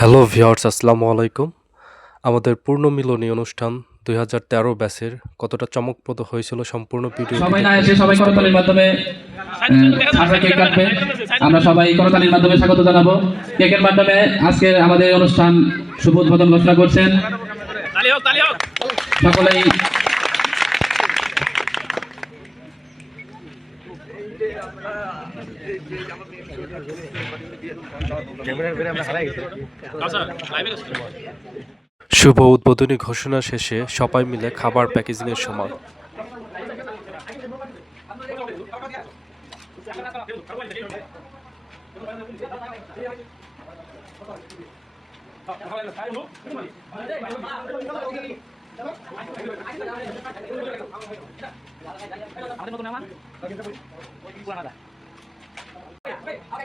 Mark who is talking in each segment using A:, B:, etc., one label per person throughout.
A: Hello viewers আসসালামু আলাইকুম। আমাদের পূর্ণ মিলনী অনুষ্ঠান দুই হাজার তেরো ব্যাচের কতটা চমকপ্রদ হয়েছিল সম্পূর্ণ ভিডিও
B: সবাই না এসে সবাই করতালির মাধ্যমে আমরা কেক কাটবে। আমরা সবাই করতালির মাধ্যমে স্বাগত জানাব। কেকের মাধ্যমে আজকে আমাদের অনুষ্ঠান শুভ উদ্বোধন ঘোষণা করছেন। সকলেই
A: শুভ উদ্বোধনী ঘোষণা শেষে সবাই মিলে খাবার প্যাকেজিংয়ের সময়।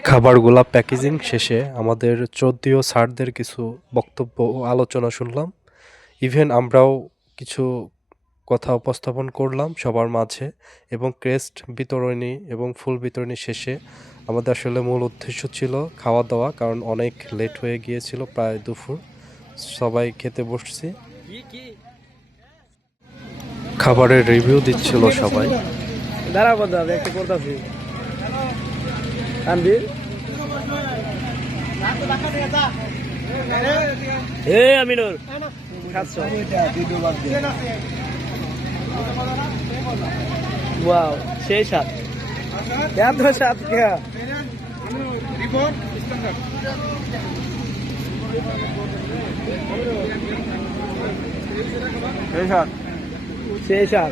A: খাবারগুলা প্যাকেজিং শেষে আমাদের চোদ্দীয় স্যারদের কিছু বক্তব্য ও আলোচনা শুনলাম। ইভেন আমরাও কিছু কথা উপস্থাপন করলাম সবার মাঝে এবং ক্রেস্ট বিতরণী এবং ফুল বিতরণী শেষে আমাদের আসলে মূল উদ্দেশ্য ছিল খাওয়া দাওয়া, কারণ অনেক লেট হয়ে গিয়েছিল, প্রায় দুপুর। সবাই খেতে বসছি। খাবারের রিভিউ দিচ্ছিল সবাই।
C: দাঁড়া বন্ধু আমি একটা করতেছি। আনবি। হে আমিনুর খাচ্ছ। ওয়াও সেই স্বাদ। এত স্বাদ কে? সেই স্বাদ।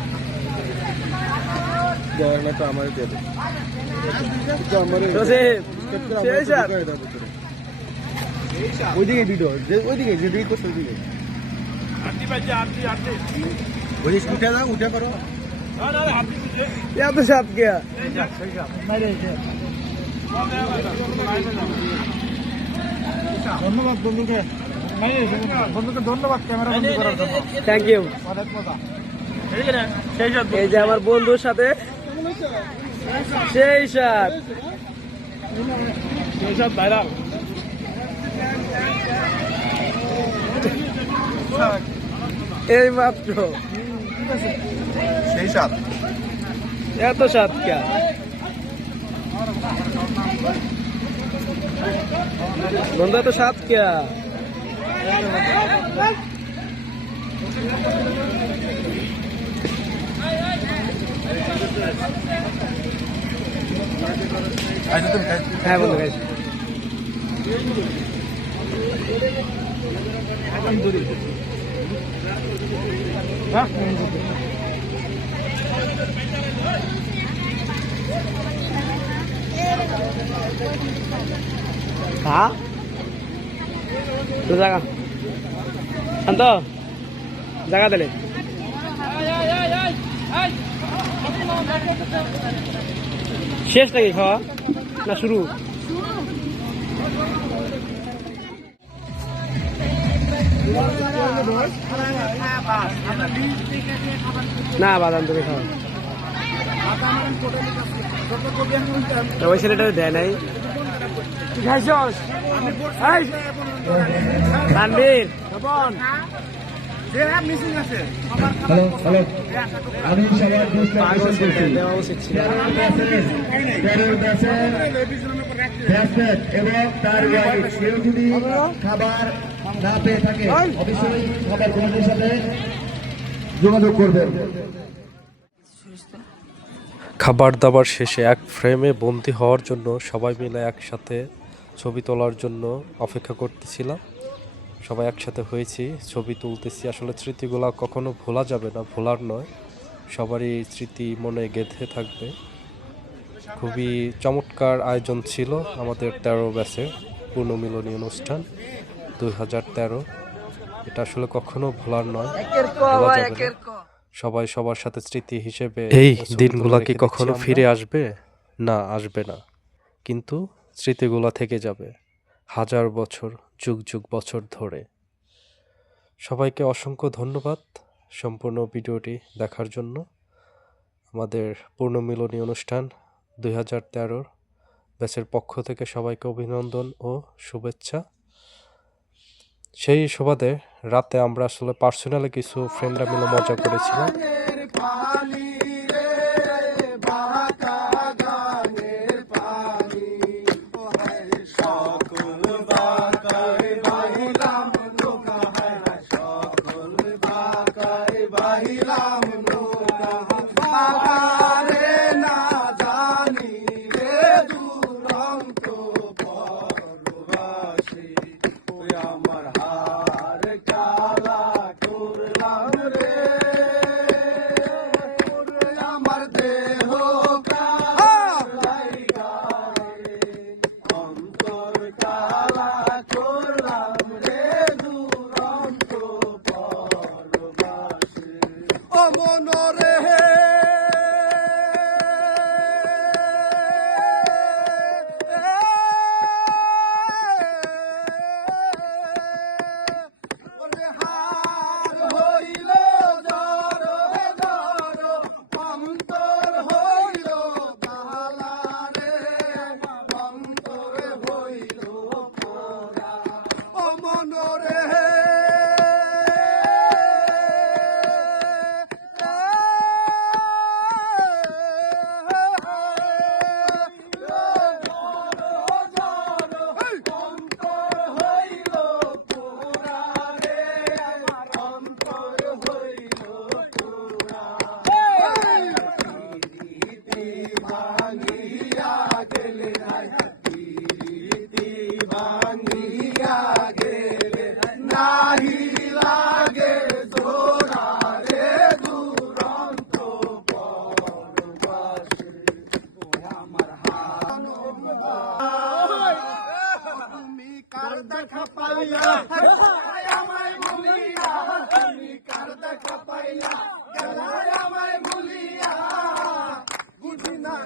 C: সেই স্বাদ
D: ওইদিকে ভিডিও ওইদিকে যেদিকে করছ ওইদিকে ওই উঠে উঠে করো। ধন্যবাদ বন্ধুকে। বন্ধুকে ধন্যবাদ ক্যামেরা
C: থ্যাংক ইউ
D: অনেক মজা।
C: এই যে আমার বন্ধুর সাথে সেই সাথ এই মাত্র।
D: সেই সাথ
C: এত স্বাদ কে? বন্ধু এত স্বাদ কে? হ্যাঁ বন্ধু গাইছি হ্যাঁ তো জায়গা শান্ত জায়গা দিলে শেষ নাকি খাওয়া? না, শুরু? না, বাদাম তুমি খাও ওই ছেলেটা দেয় নাই। খাইছস? তানবীর
D: হ্যালো হ্যালো আমি সবার
C: ছেলেটা দেওয়া উচিত ছিল।
D: এবং তার কেউ যদি খাবার না পেয়ে থাকে অবশ্যই খাবার কমিটির সাথে যোগাযোগ করবেন।
A: খাবার দাবার শেষে এক ফ্রেমে বন্দি হওয়ার জন্য সবাই মিলে একসাথে ছবি তোলার জন্য অপেক্ষা করতেছিলাম। সবাই একসাথে হয়েছি ছবি তুলতেছি। আসলে স্মৃতিগুলো কখনো ভোলা যাবে না ভোলার নয়। সবারই স্মৃতি মনে গেঁথে থাকবে। খুবই চমৎকার আয়োজন ছিল আমাদের তেরো ব্যাচের পূর্ণমিলনী অনুষ্ঠান দুই হাজার তেরো।
C: এটা আসলে কখনো ভোলার নয়
A: ভাই
C: যাবে না। সবাই সবার সাথে স্মৃতি হিসেবে এই দিনগুলো কি কখনো ফিরে আসবে? না আসবে না। কিন্তু স্মৃতিগুলো থেকে যাবে। হাজার বছর, যুগ যুগ বছর ধরে। সবাইকে অসংখ্য ধন্যবাদ সম্পূর্ণ ভিডিওটি দেখার জন্য। আমাদের পূর্ণমিলনী অনুষ্ঠান দুই হাজার তেরোর ব্যাচের পক্ষ থেকে সবাইকে অভিনন্দন ও শুভেচ্ছা। সেই সুবাদে রাতে আমরা আসলে পার্সোনালি কিছু ফ্রেন্ডরা মিলে মজা করেছিলাম।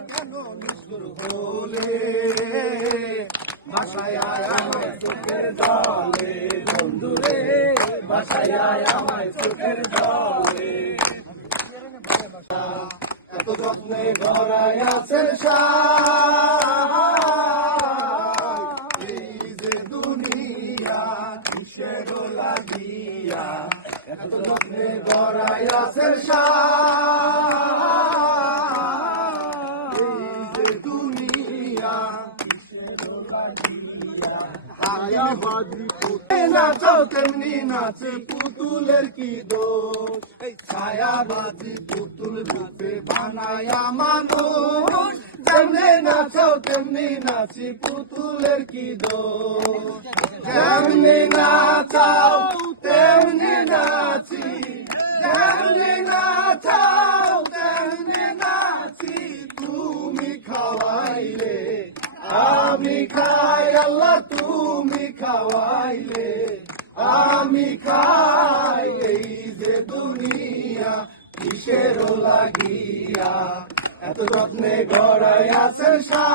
C: কেন নিষ্ঠুর হলে এত যত্নে দুনিয়া লাগিয়া এত যত্নে গড়াই আছেন
E: নাচো তেমনি নাচে পুতুলের কি দোষ এই ছায়াবাজি পুতুল রূপে বানায়া মানুষ তেমনি নাচো তেমনি নাচি পুতুলের কি দোষ তেমনি নাচাও তেমনি নাচি তেমনি নাচাও আমি খাই আল্লাহ, তুমি খাওয়াইলে। আমি খাই এই যে দুনিয়া, কিসের লাগিয়া? এত যত্নে গড়াই আছে এই